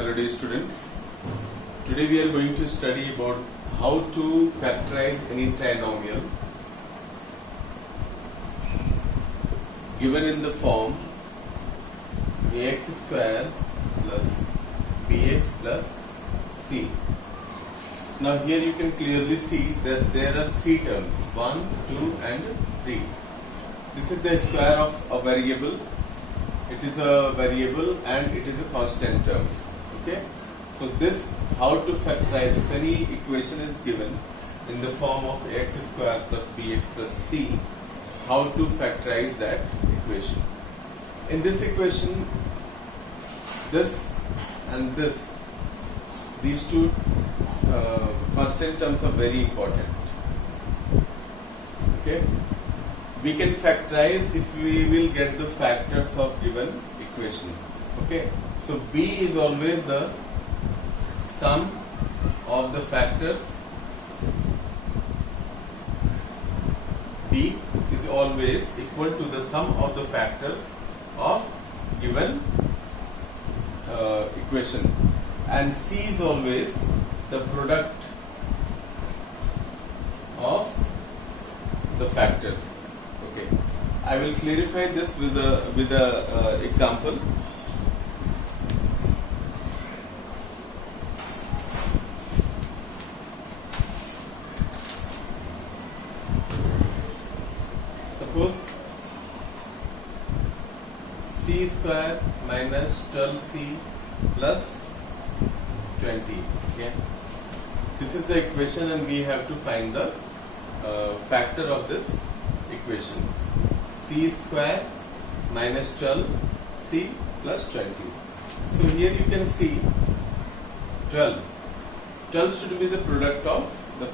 Hello dear students. Today we are going to study about how to factorize any trinomial given in the form ax square plus bx plus c. Now here you can clearly see that there are three terms, 1, 2 and 3. This is the square of a variable. It is a variable and it is a constant term. Okay, so this how to factorize if any equation is given in the form of x square plus bx plus c, how to factorize that equation. In this equation, this and this, these two constant terms are very important. Okay, we can factorize if we will get the factors of given equation. Okay, so b is always the sum of the factors. B is always equal to the sum of the factors of given equation, and c is always the product of the factors. Okay, I will clarify this with a example. Suppose c square minus 12c plus 20. Okay, this is the equation and we have to find the factor of this equation. C square minus 12c plus 20. So here you can see 12 should be the product of the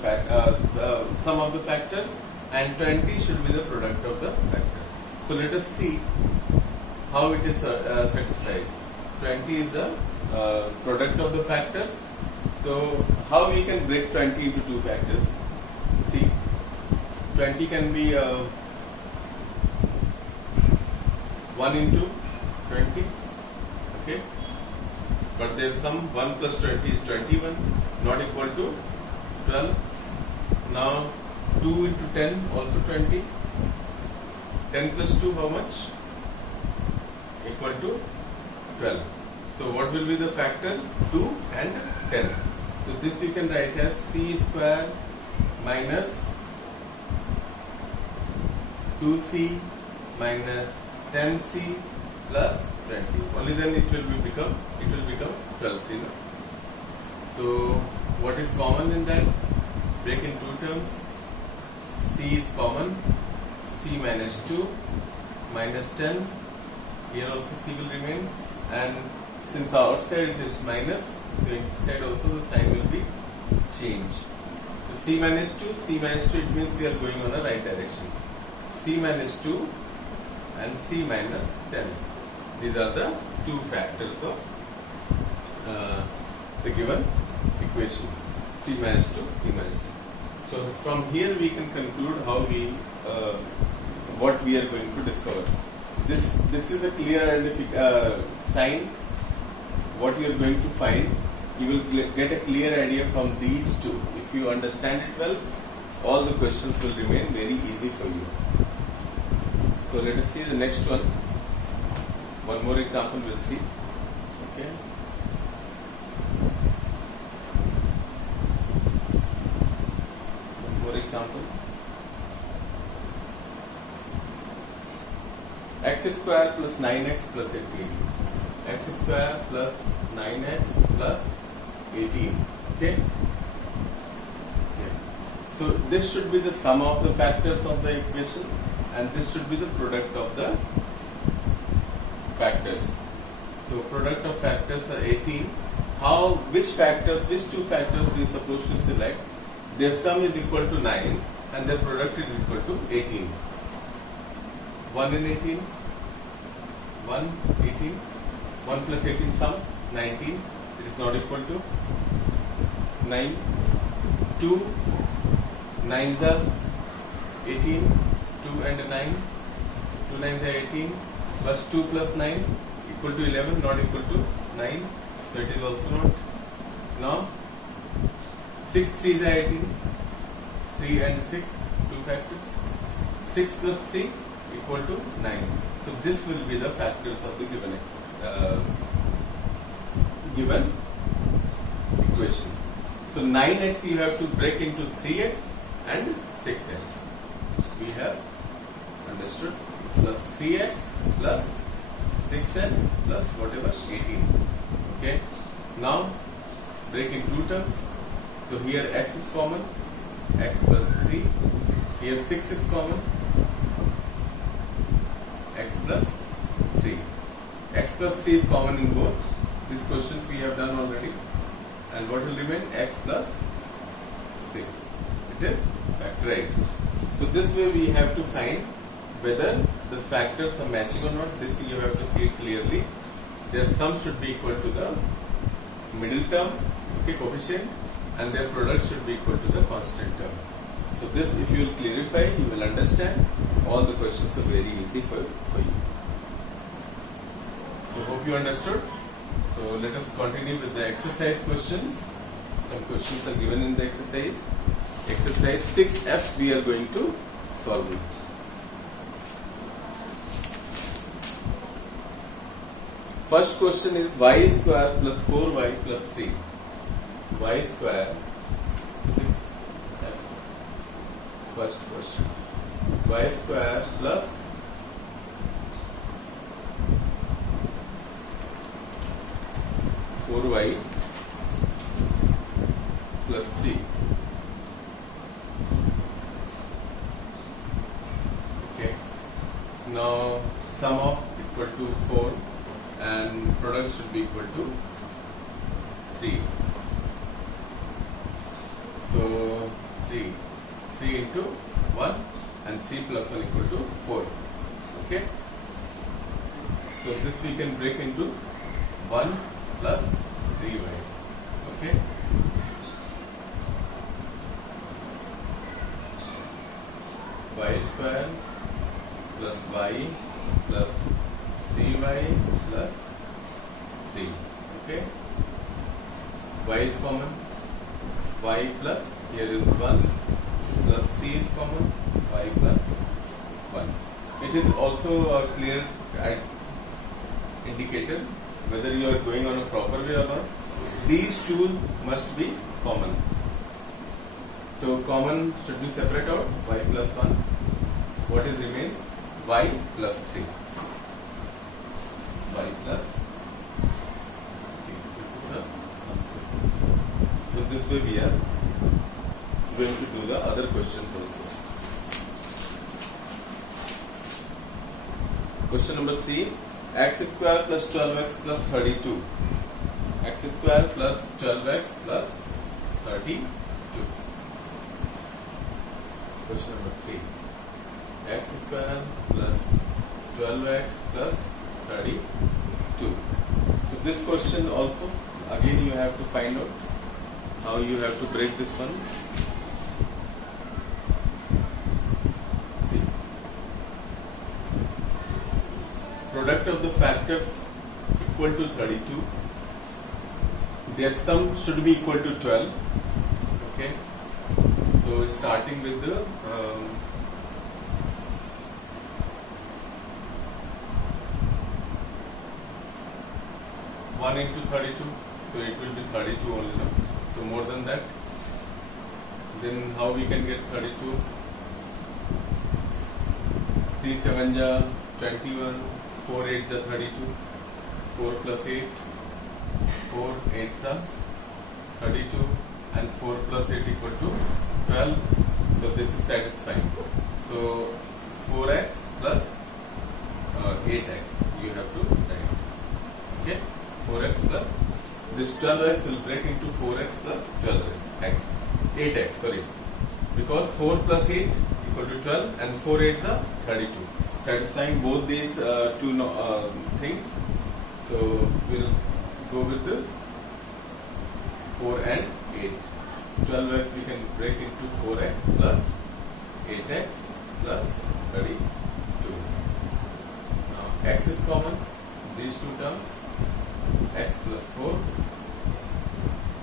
sum of the factor, and 20 should be the product of the factor. So let us see how it is satisfied. 20 is the product of the factors. So how we can break 20 into two factors? See, 20 can be 1 into 20. Okay, but there is some 1 plus 20 is 21, not equal to 12. Now 2 into 10 also 20. 10 plus 2 how much? Equal to 12. So what will be the factor? 2 and 10. So this you can write as c square minus 2c minus 10c plus 20. Only then it will become 12c. No? So what is common in that? Break in two terms. C is common. C minus 2 minus 10. Here also C will remain, and since outside it is minus, so inside also the sign will be changed. So C minus 2, it means we are going on the right direction. C minus 2 and C minus 10. These are the two factors of the given equation. C minus 2, C minus 10. So from here we can conclude how what we are going to discover. This is a clear sign. What you are going to find, you will get a clear idea from these two. If you understand it well, all the questions will remain very easy for you. So let us see the next one. One more example we'll see. Okay. One more example. X square plus 9x plus 18. X square plus 9x plus 18. Okay. So this should be the sum of the factors of the equation, and this should be the product of the factors. So product of factors are 18. Which two factors we are supposed to select? Their sum is equal to 9 and their product is equal to 18. 1 and 18. 1 plus 18 sum 19. It is not equal to 9. 2 9s are 18. 2 and 9. 2 9s are 18. Plus 2 plus 9 equal to 11, not equal to 9. So it is also not. Now 6 3s are 18. 3 and 6, two factors. 6 plus 3 equal to 9. So this will be the factors of the given equation. So 9x you have to break into 3x and 6x. We have understood. Plus 3x plus 6x plus whatever 18. Okay. Now break in two terms. So here x is common, x plus 3. Here 6 is common, x plus 3. X plus 3 is common in both. These questions we have done already. And what will remain? X plus 6. It is factorized. So this way we have to find whether the factors are matching or not. This you have to see it clearly. Their sum should be equal to the middle term, okay, coefficient, and their product should be equal to the constant term. So this, if you will clarify, you will understand. All the questions are very easy for you. So hope you understood. So let us continue with the exercise questions. Some questions are given in the exercise. Exercise 6F we are going to solve it. First question is y square plus 4y plus 3. Y square 6F. First question. Y square plus 4y plus 3. Okay. Now sum of equal to 4 and product should be equal to 3. So 3 into 1 and 3 plus 1 equal to 4. Okay. So this we can break into 1 plus 3y. Okay. Y square plus y plus 3y plus 3. Okay. Y is common. Y plus, here is 1 plus 3 is common. Y plus 1. It is also a clear indicator whether you are going on a proper way or not. These two must be common. So common should be separate out. Y plus 1. What is remain? Y plus 3. Y plus 3. This is the answer. So this way we are going to do the other questions also. Question number 3. X square plus 12x plus 32. X square plus 12x plus 32. Question number 3. X square plus 12x plus 32. So this question also, again you have to find out how you have to break this one. See. Product of the factors equal to 32. Their sum should be equal to 12. Okay. So starting with the 1 into 32, so it will be 32 only now. So more than that, then how we can get 32? 3 7 ja 21, 4 8 ja 32, 4 plus 8, 4 8 ja 32, and 4 plus 8 equal to 12. So this is satisfying. So 4x plus 8x you have to write. Okay, 4x plus this 12x will break into 4x plus 12x, 8x, sorry, because 4 plus 8 equal to 12 and 4 8s are 32, satisfying both these two things. So we'll go with the 4 and 8. 12x we can break into 4x plus 8x plus 32. Now x is common, these two terms. x plus 4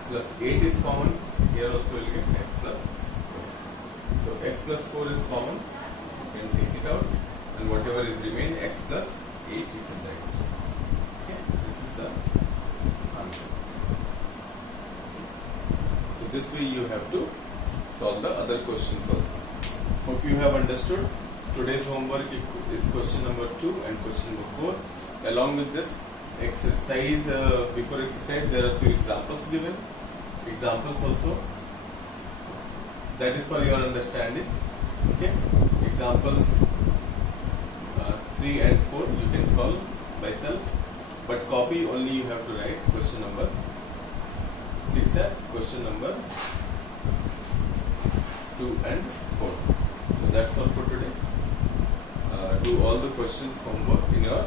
plus 8 is common. Here also we'll get x plus 4. So x plus 4 is common. You can take it out, and whatever is remain, x plus 8 you can write. Okay, this is the answer. So this way you have to solve the other questions also. Hope you have understood. Today's homework is question number 2 and question number 4. Along with this exercise, before exercise there are few examples given. Examples also. That is for your understanding. Okay. Examples 3 and 4 you can solve by self, but copy only you have to write question number 6F, question number 2 and 4. So that's all for today. Do all the questions homework in your